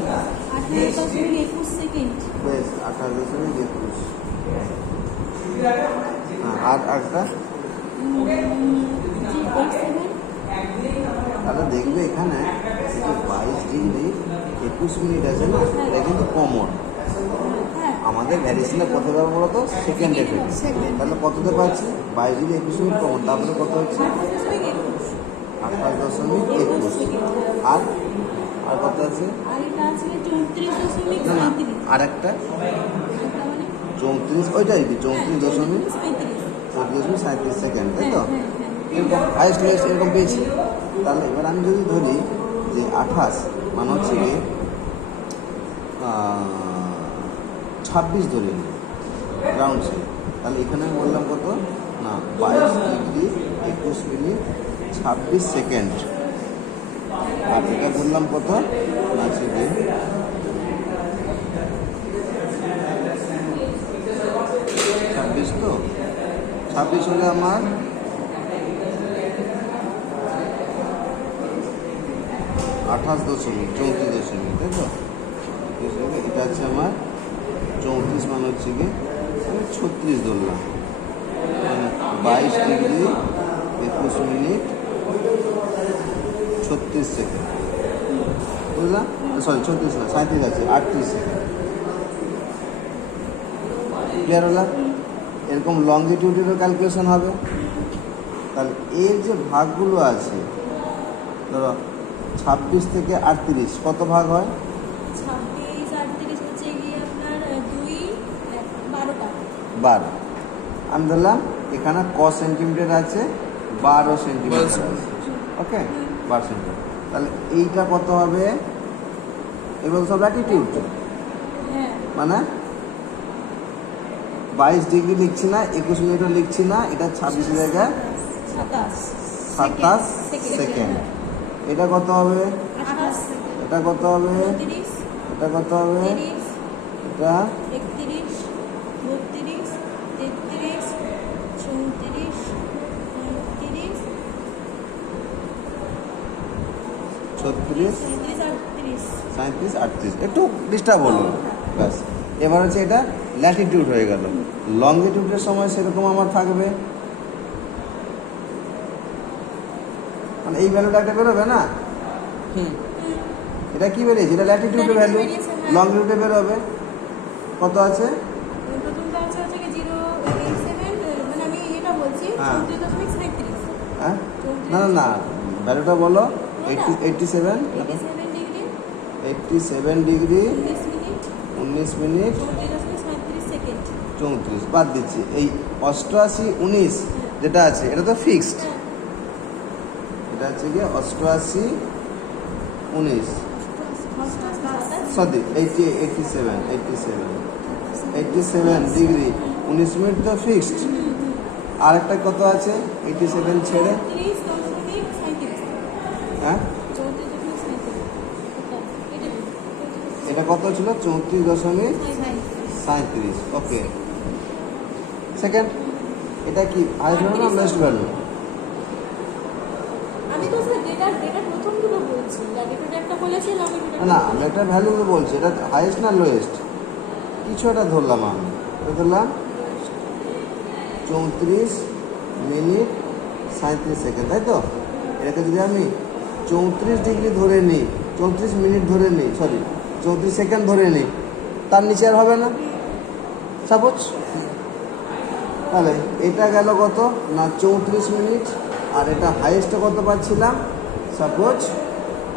এটা 28.21 সেকেন্ড। বেশ 28.21। আর একটা তাহলে দেখবে এখানে 22°21' আছে না, এটা কিন্তু কমন। আমাদের ভ্যারিয়েশনের কত ব্যবহার বলতো সেকেন্ড এফেক্ট। তাহলে কততে পাচ্ছি 22°21' কমন, তারপরে কত হচ্ছে 28.21। আর আর কত আছে আর একটা 34, ওইটাই 34.37 সেকেন্ড, তাই তো? এরকম হাইস্ট লোয়েস্ট এরকম পেয়েছি। তাহলে এবার আমি যদি ধরি যে 28 মানে হচ্ছে কি 26 ধরি রাউন্ড ছিল, তাহলে এখানে বললাম কত না 22°21' 26 সেকেন্ড। আর এটা বললাম কত না হচ্ছে কি 26, তো 26 হলে আমার 28.34, তাই তো? এটা হচ্ছে আমার 34 মানে হচ্ছে কি 36 ধরলাম, মানে 22°21' 36 সেকেন্ড, বুঝলাম? সরি 36 না, 37 আছে, 38 সেকেন্ড। ক্লিয়ার হলাম? এরকম লংগিটিউডেরও ক্যালকুলেশন হবে। তাহলে এর যে ভাগগুলো আছে, ধরো 26 থেকে 38 কত ভাগ হয়? 26 38 হচ্ছে গিয়ে আপনার 12 আমি ধরলাম এখানে কস সেন্টিমিটার আছে 12 সেন্টিমিটার, ওকে 12 সেন্টিমিটার। তাহলে এইটা কত হবে? এগুলো সব ল্যাটিটিউড, মানে 22° লিখছি না, 21 মিনিটও লিখছি না, এটা 26 জায়গায় 27 সেকেন্ড। এটা কত হবে? এটা কত হবে? এটা কত হবে? এটা 31 32 33 34 35 36 37 38, একটু ডিস্টার্ব হলো, ব্যাস। এবার হচ্ছে এটা ল্যাটিটিউড হয়ে গেল। লংগিটিউডের সময় সেরকম আমার থাকবে, মানে এই ভ্যালুটা একটা বেরোবে না। এটা কি বেরিয়েছে? এটা ল্যাটিটিউডের ভ্যালু, লংগিটিউডে বেরোবে। কত আছে? হ্যাঁ না না না, ভ্যালুটা বলো। 87 ডিগ্রি 19 মিনিট 34, বাদ দিচ্ছি। এই 88 19 যেটা আছে এটা তো ফিক্সড, এটা হচ্ছে গিয়ে 88 19, সরি 87 ডিগ্রি 19 মিনিট তো ফিক্সড। আর একটা কত আছে 87 ছেড়ে? হ্যাঁ এটা কত ছিল? 34.37, ওকে সেকেন্ড। এটা কি হাইস্ট ভ্যালু না লোয়েস্ট ভ্যালু? না আমি একটা ভ্যালু বলছি, এটা হাইস্ট না লোয়েস্ট কিছু একটা ধরলাম। আমি এটা ধরলাম 34 মিনিট 37 সেকেন্ড, তাই তো? এটাকে যদি আমি 34 ডিগ্রি ধরে নিই, 34 মিনিট ধরে নিই, সরি 34 সেকেন্ড ধরে নিই, তার নিচে আর হবে না সাপোজ। তাহলে এটা গেল কত না 34 মিনিট, আর এটা হাইয়েস্টে কত পাচ্ছিলাম সাপোজ